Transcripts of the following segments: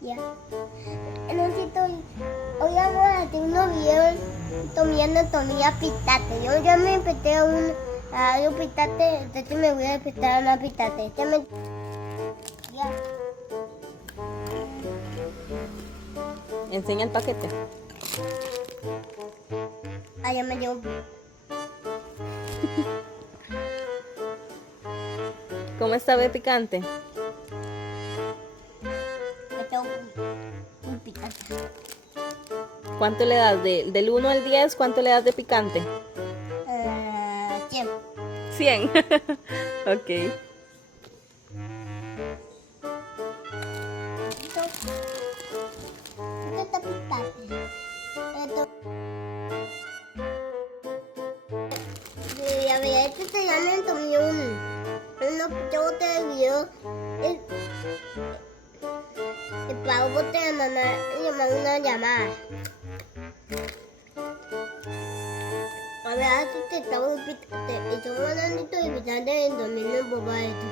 Ya. Necesito, hoy vamos a hacer unos videos tomando comida pitate. Yo ya me empecé a un pitate, entonces me voy a empezar a una pitate. Ya. Enseña el paquete. Ah, ya me dio. ¿Cómo está de picante? Esto un picante. ¿Cuánto le das? Del 1 al 10, ¿cuánto le das de picante? 100. 100. Ok. Esto está picante. Esto. Ya veía, este se llama yo te video. El pavo te manda una llamada. A ver, te estamos hablando de picante en domingo en boba esto.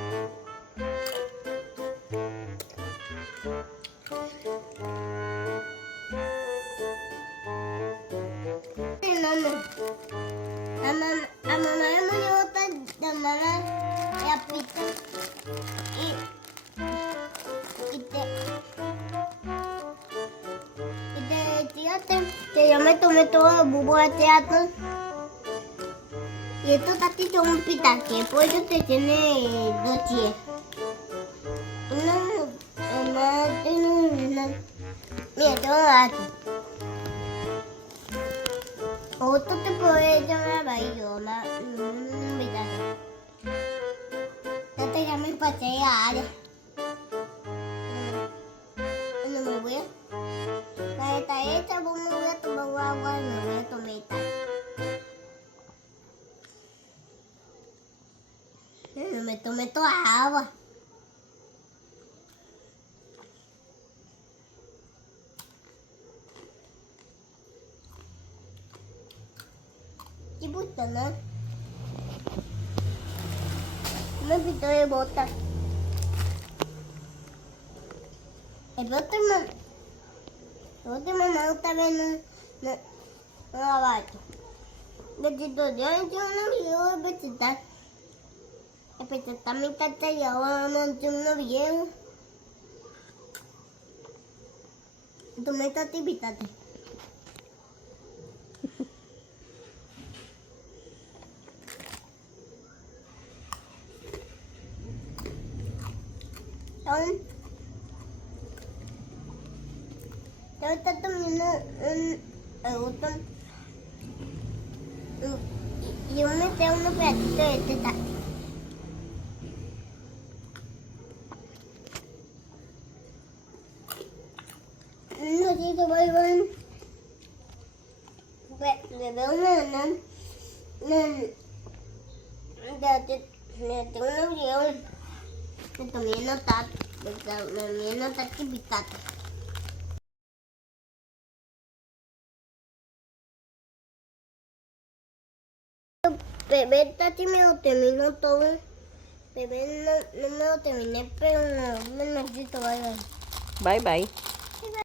A mamá le gusta llamar la pizza yo me tomé todos los bubos de teatro y estos tatis son un pitaque, por eso te tiene 2 10. Mira, tengo gato. Otro te puede llamar a yo, un pitaque. No te llames para llegar. No me voy a. La está hecha, pues me voy a tomar agua y me voy a tomar esta. No me tomé toda agua. ¿Qué puta, no? Me pintó de bota. El bote mamá otra vez no abajo. Besito, yo he hecho unos videos de petitar. El petitar me encanta y ahora vamos a hacer unos videos. Tú me estás invitando. Yo estoy tomando un botón y yo me tengo unos pedacitos de este taco. No sé si voy a ver. Le veo tengo unos videos de tomando taco, y picante. Bebé Tati me lo terminó todo. Bebé no me lo terminé, pero no me necesito. Bye bye. Bye bye.